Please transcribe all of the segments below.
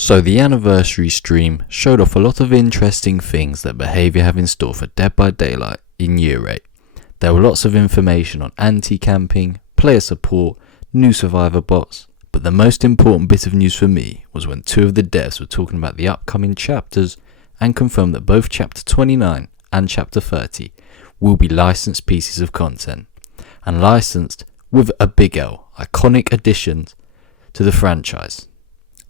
So the anniversary stream showed off a lot of interesting things that Behaviour have in store for Dead by Daylight in Year 8. There were lots of information on anti-camping, player support, new survivor bots, but the most important bit of news for me was when two of the devs were talking about the upcoming chapters and confirmed that both Chapter 29 and Chapter 30 will be licensed pieces of content, and licensed with a big L, iconic additions to the franchise.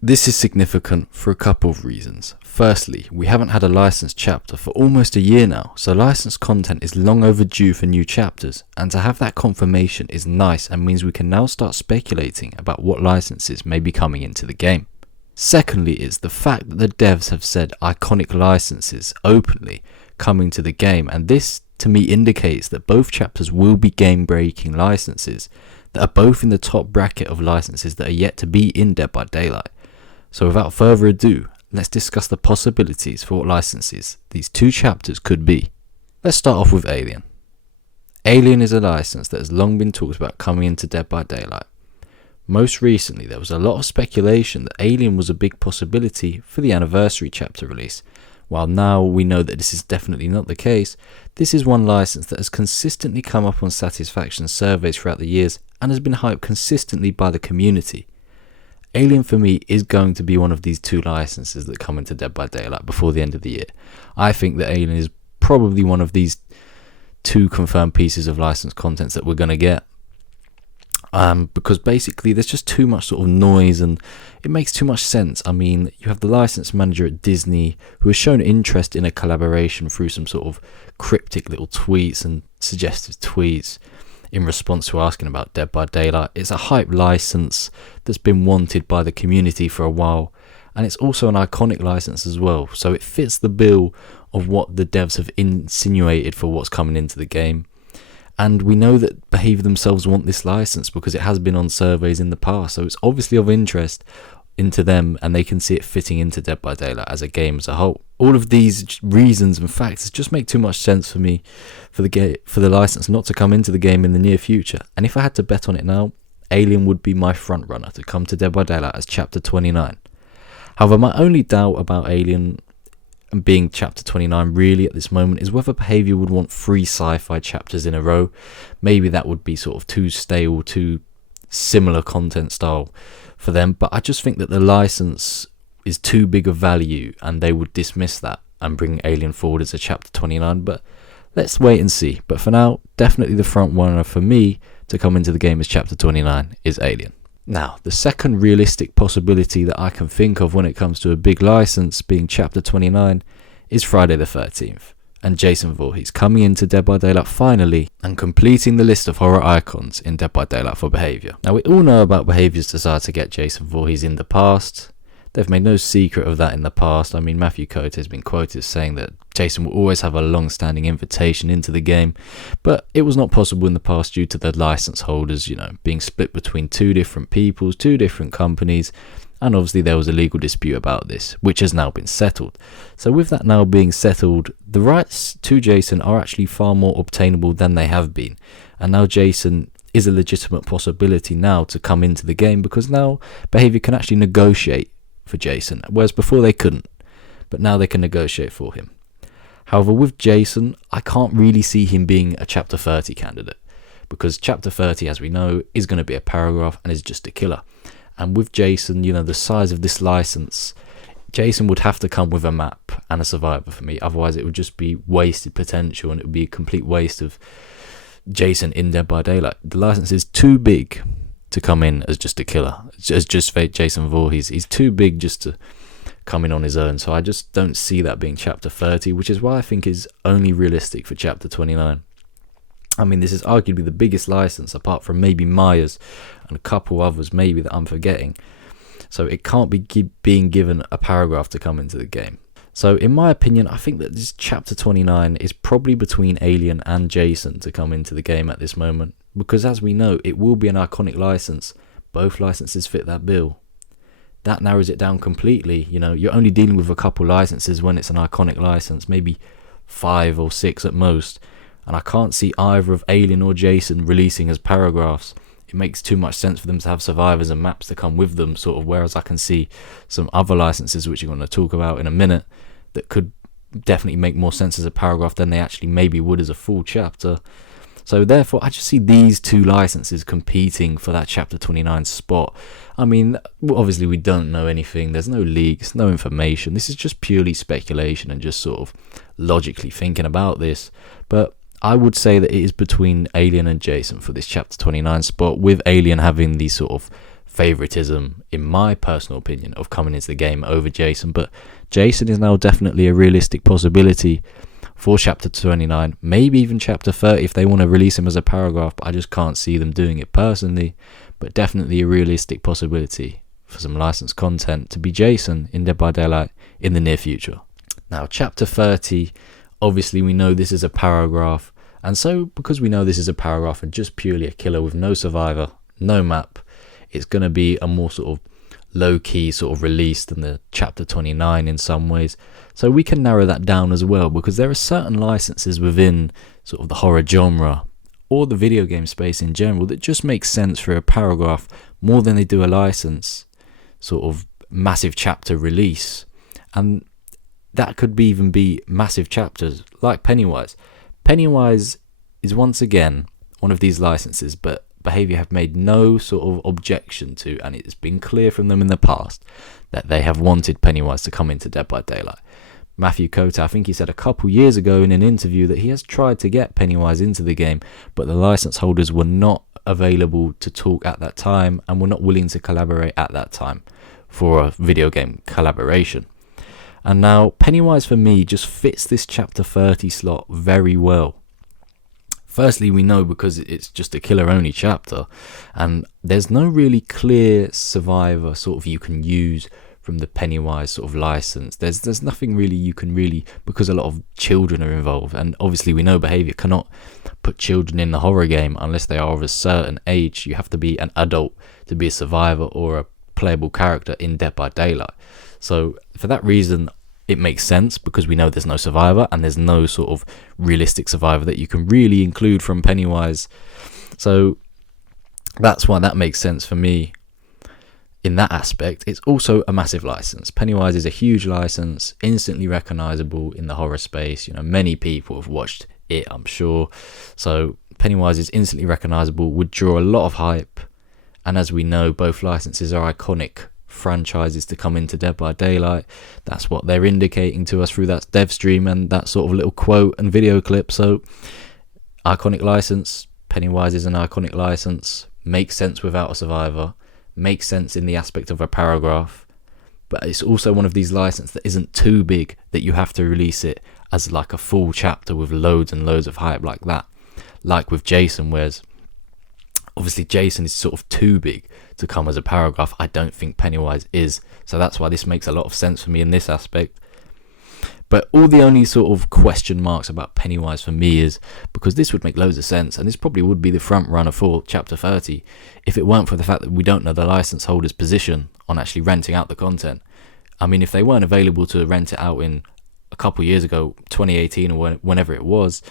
This is significant for a couple of reasons. Firstly, we haven't had a licensed chapter for almost a year now, so licensed content is long overdue for new chapters, and to have that confirmation is nice and means we can now start speculating about what licenses may be coming into the game. Secondly is the fact that the devs have said iconic licenses openly coming to the game, and this to me indicates that both chapters will be game-breaking licenses that are both in the top bracket of licenses that are yet to be in Dead by Daylight. So without further ado, let's discuss the possibilities for what licenses these two chapters could be. Let's start off with Alien. Alien is a license that has long been talked about coming into Dead by Daylight. Most recently, there was a lot of speculation that Alien was a big possibility for the anniversary chapter release. While now we know that this is definitely not the case, this is one license that has consistently come up on satisfaction surveys throughout the years and has been hyped consistently by the community. Alien for me is going to be one of these two licenses that come into Dead by Daylight before the end of the year. I think that Alien is probably one of these two confirmed pieces of licensed contents that we're going to get. Because basically there's just too much sort of noise and it makes too much sense. I mean, you have the license manager at Disney who has shown interest in a collaboration through some sort of cryptic little tweets and suggestive tweets in response to asking about Dead by Daylight. It's a hype license that's been wanted by the community for a while, and it's also an iconic license as well, so it fits the bill of what the devs have insinuated for what's coming into the game. And we know that Behaviour themselves want this license because it has been on surveys in the past, so it's obviously of interest into them and they can see it fitting into Dead by Daylight as a game as a whole. All of these reasons and factors just make too much sense for me for the license not to come into the game in the near future. And if I had to bet on it now, Alien would be my front runner to come to Dead by Daylight as Chapter 29. However, my only doubt about Alien and being Chapter 29 really at this moment is whether Behaviour would want 3 sci-fi chapters in a row. Maybe that would be sort of too stale, too similar content style for them, but I just think that the license is too big of value and they would dismiss that and bring Alien forward as a Chapter 29, but let's wait and see. But for now, definitely the front runner for me to come into the game as Chapter 29 is Alien. Now, the second realistic possibility that I can think of when it comes to a big license being Chapter 29 is Friday the 13th, and Jason Voorhees coming into Dead by Daylight finally and completing the list of horror icons in Dead by Daylight for Behaviour. Now, we all know about Behaviour's desire to get Jason Voorhees in the past. They've made no secret of that in the past. I mean, Matthew Cote has been quoted saying that Jason will always have a long-standing invitation into the game, but it was not possible in the past due to the license holders, being split between 2 different peoples, 2 different companies, and obviously there was a legal dispute about this, which has now been settled. So with that now being settled, the rights to Jason are actually far more obtainable than they have been, and now Jason is a legitimate possibility now to come into the game because now Behaviour can actually negotiate for Jason, whereas before they couldn't, but now they can negotiate for him. However, with Jason, I can't really see him being a Chapter 30 candidate, because Chapter 30, as we know, is going to be a paragraph and is just a killer. And with Jason, the size of this license, Jason would have to come with a map and a survivor for me, otherwise it would just be wasted potential and it would be a complete waste of Jason in Dead by Daylight. The license is too big to come in as just a killer, as just Jason Voorhees. He's too big just to come in on his own, so I just don't see that being Chapter 30, which is why I think is only realistic for Chapter 29. I mean, this is arguably the biggest license apart from maybe Myers and a couple others maybe that I'm forgetting, so it can't be being given a paragraph to come into the game. So in my opinion, I think that this Chapter 29 is probably between Alien and Jason to come into the game at this moment, because as we know, it will be an iconic license. Both licenses fit that bill. That narrows it down completely. You're only dealing with a couple licenses when it's an iconic license, maybe 5 or 6 at most, and I can't see either of Alien or Jason releasing as paragraphs it makes too much sense for them to have survivors and maps to come with them, sort of, whereas I can see some other licenses, which you're going to talk about in a minute, that could definitely make more sense as a paragraph than they actually maybe would as a full chapter. So therefore, I just see these two licenses competing for that chapter 29 spot. I mean, obviously we don't know anything. There's no leaks, no information. This is just purely speculation and just sort of logically thinking about this. But I would say that it is between Alien and Jason for this chapter 29 spot, with Alien having the sort of favoritism, in my personal opinion, of coming into the game over Jason. But Jason is now definitely a realistic possibility for chapter 29, maybe even chapter 30 if they want to release him as a paragraph, but I just can't see them doing it personally. But definitely a realistic possibility for some licensed content to be Jason in Dead by Daylight in the near future. Now, chapter 30, obviously we know this is a paragraph, and so because we know this is a paragraph and just purely a killer with no survivor, no map, it's going to be a more sort of low-key sort of release than the chapter 29 in some ways. So we can narrow that down as well, because there are certain licenses within sort of the horror genre or the video game space in general that just make sense for a paragraph more than they do a license sort of massive chapter release. And that could even be massive chapters like Pennywise. Pennywise is once again one of these licenses, but Behaviour have made no sort of objection to, and it's been clear from them in the past that they have wanted Pennywise to come into Dead by Daylight. Matthew Cote, I think he said a couple years ago in an interview that he has tried to get Pennywise into the game, but the license holders were not available to talk at that time and were not willing to collaborate at that time for a video game collaboration. And now Pennywise for me just fits this chapter 30 slot very well. Firstly, we know because it's just a killer only chapter, and there's no really clear survivor sort of you can use from the Pennywise sort of license. There's nothing really you can really, because a lot of children are involved, and obviously we know Behaviour cannot put children in the horror game unless they are of a certain age. You have to be an adult to be a survivor or a playable character in Dead by Daylight. So for that reason, it makes sense, because we know there's no survivor and there's no sort of realistic survivor that you can really include from Pennywise. So that's why that makes sense for me in that aspect. It's also a massive license. Pennywise is a huge license, instantly recognizable in the horror space. You know, many people have watched it, I'm sure. So Pennywise is instantly recognizable, would draw a lot of hype. And as we know, both licenses are iconic franchises to come into Dead by Daylight. That's what they're indicating to us through that dev stream and that sort of little quote and video clip. So iconic license, Pennywise is an iconic license, makes sense without a survivor, makes sense in the aspect of a paragraph, but it's also one of these licenses that isn't too big that you have to release it as like a full chapter with loads and loads of hype like that, like with Jason, whereas obviously Jason is sort of too big to come as a paragraph. I don't think Pennywise is, so that's why this makes a lot of sense for me in this aspect. But all the only sort of question marks about Pennywise for me is because this would make loads of sense, and this probably would be the front runner for chapter 30 if it weren't for the fact that we don't know the license holder's position on actually renting out the content. I mean, if they weren't available to rent it out in a couple years ago, 2018 or whenever it was,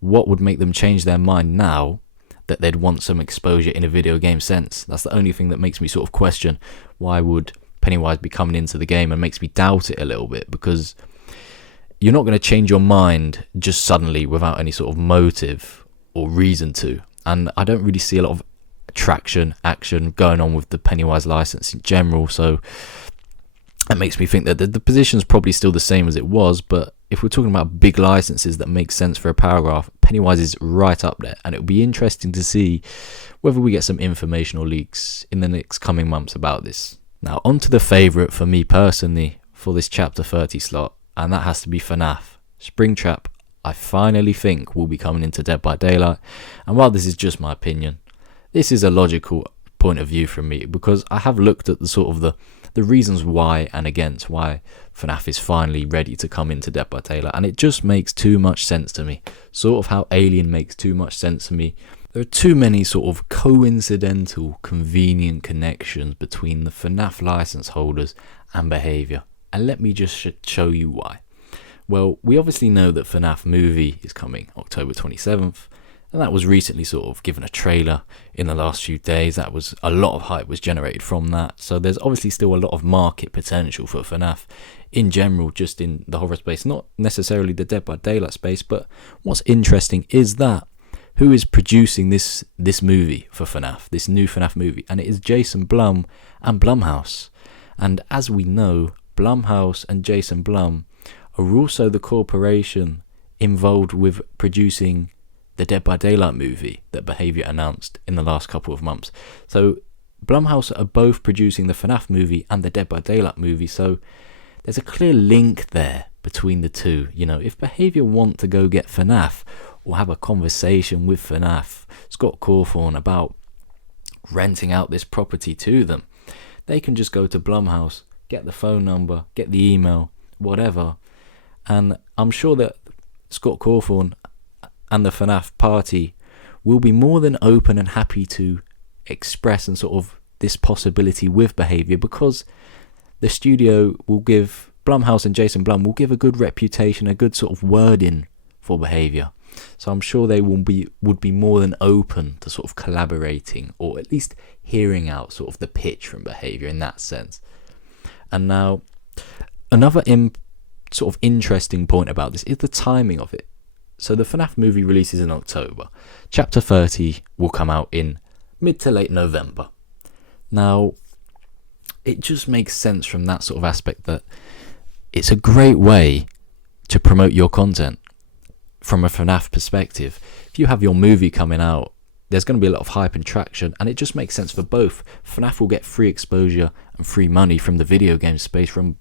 what would make them change their mind now that they'd want some exposure in a video game sense? That's the only thing that makes me sort of question why would Pennywise be coming into the game, and makes me doubt it a little bit, because you're not going to change your mind just suddenly without any sort of motive or reason to. And I don't really see a lot of action going on with the Pennywise license in general, so that makes me think that the position's probably still the same as it was. But if we're talking about big licenses that make sense for a paragraph, Pennywise is right up there, and it'll be interesting to see whether we get some information or leaks in the next coming months about this. Now, on to the favourite for me personally for this chapter 30 slot, and that has to be FNAF. Springtrap, I finally think, will be coming into Dead by Daylight. And while this is just my opinion, this is a logical point of view from me, because I have looked at the sort of the reasons why and against why FNAF is finally ready to come into Dead by Daylight, and it just makes too much sense to me. Sort of how Alien makes too much sense to me. There are too many sort of coincidental, convenient connections between the FNAF license holders and Behaviour. And let me just show you why. Well, we obviously know that FNAF movie is coming October 27th, And that was recently sort of given a trailer in the last few days. That was a lot of hype was generated from that. So there's obviously still a lot of market potential for FNAF in general, just in the horror space, not necessarily the Dead by Daylight space. But what's interesting is that who is producing this movie for FNAF, this new FNAF movie, and it is Jason Blum and Blumhouse. And as we know, Blumhouse and Jason Blum are also the corporation involved with producing the Dead by Daylight movie that Behaviour announced in the last couple of months. So Blumhouse are both producing the FNAF movie and the Dead by Daylight movie, so there's a clear link there between the two. You know, if Behaviour want to go get FNAF or have a conversation with FNAF, Scott Cawthon, about renting out this property to them, they can just go to Blumhouse, get the phone number, get the email, whatever, and I'm sure that Scott Cawthon and the FNAF party will be more than open and happy to express and sort of this possibility with Behaviour, because the studio will give, Blumhouse and Jason Blum will give a good reputation, a good sort of wording for Behaviour. So I'm sure they would be more than open to sort of collaborating, or at least hearing out sort of the pitch from Behaviour in that sense. And now another sort of interesting point about this is the timing of it. So the FNAF movie releases in October. Chapter 30 will come out in mid to late November. Now, it just makes sense from that sort of aspect that it's a great way to promote your content from a FNAF perspective. If you have your movie coming out, there's going to be a lot of hype and traction, and it just makes sense for both. FNAF will get free exposure and free money from the video game space, from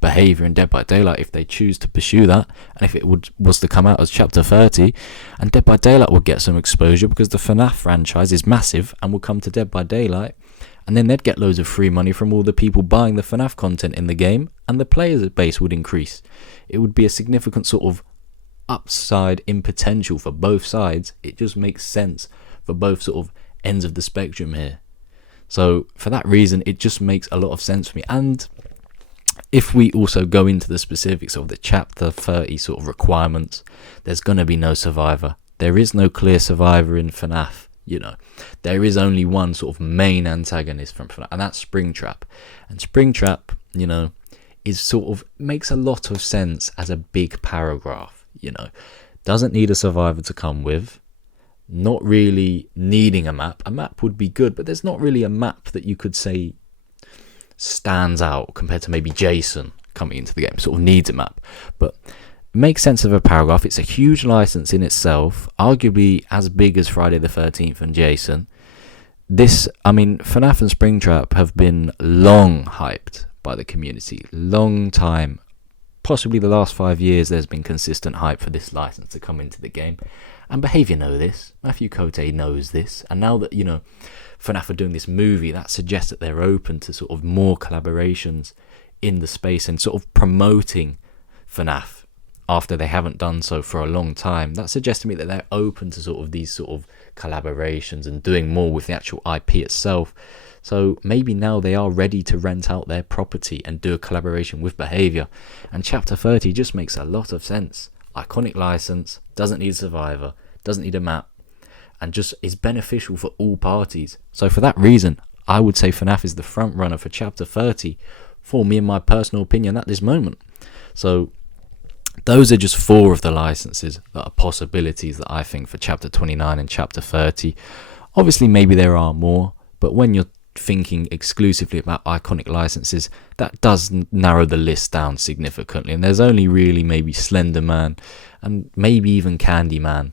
Behaviour and Dead by Daylight, if they choose to pursue that, and if it was to come out as Chapter 30, and Dead by Daylight would get some exposure because the FNAF franchise is massive and will come to Dead by Daylight, and then they'd get loads of free money from all the people buying the FNAF content in the game, and the player base would increase. It would be a significant sort of upside in potential for both sides. It just makes sense for both sort of ends of the spectrum here. So for that reason, it just makes a lot of sense for me. And if we also go into the specifics of the Chapter 30 sort of requirements, there's going to be no survivor. There is no clear survivor in FNAF, you know. There is only one sort of main antagonist from FNAF, and that's Springtrap. And Springtrap, you know, is sort of, makes a lot of sense as a big paragraph, you know. Doesn't need a survivor to come with. Not really needing a map. A map would be good, but there's not really a map that you could say stands out compared to maybe Jason coming into the game. Sort of needs a map, but makes sense of a paragraph. It's a huge license in itself, arguably as big as Friday the 13th and Jason. This, I mean, FNAF and Springtrap have been long hyped by the community, long time. Possibly the last 5 years there's been consistent hype for this license to come into the game, and Behaviour know this. Matthew Cote knows this, and now that, you know, FNAF are doing this movie, that suggests that they're open to sort of more collaborations in the space and sort of promoting FNAF after they haven't done so for a long time. That suggests to me that they're open to sort of these sort of collaborations and doing more with the actual IP itself. So maybe now they are ready to rent out their property and do a collaboration with Behaviour. And Chapter 30 just makes a lot of sense. Iconic license, doesn't need a survivor, doesn't need a map, and just is beneficial for all parties. So for that reason, I would say FNAF is the front runner for Chapter 30, for me, in my personal opinion, at this moment. So those are just 4 of the licenses that are possibilities that I think for Chapter 29 and Chapter 30. Obviously, maybe there are more, but when you're thinking exclusively about iconic licenses, that does narrow the list down significantly, and there's only really maybe Slender Man and maybe even Candyman,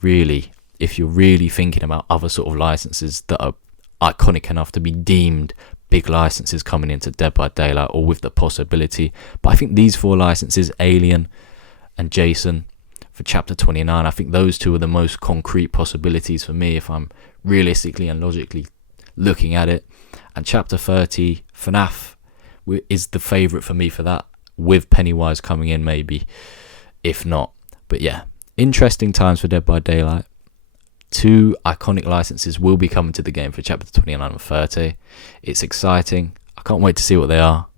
really, if you're really thinking about other sort of licenses that are iconic enough to be deemed big licenses coming into Dead by Daylight, or with the possibility. But I think these 4 licenses, Alien and Jason, for Chapter 29, I think those 2 are the most concrete possibilities for me if I'm realistically and logically looking at it. And Chapter 30, FNAF is the favourite for me for that, with Pennywise coming in maybe, if not. But yeah, interesting times for Dead by Daylight. 2 iconic licenses will be coming to the game for Chapter 29 and 30. It's exciting. I can't wait to see what they are.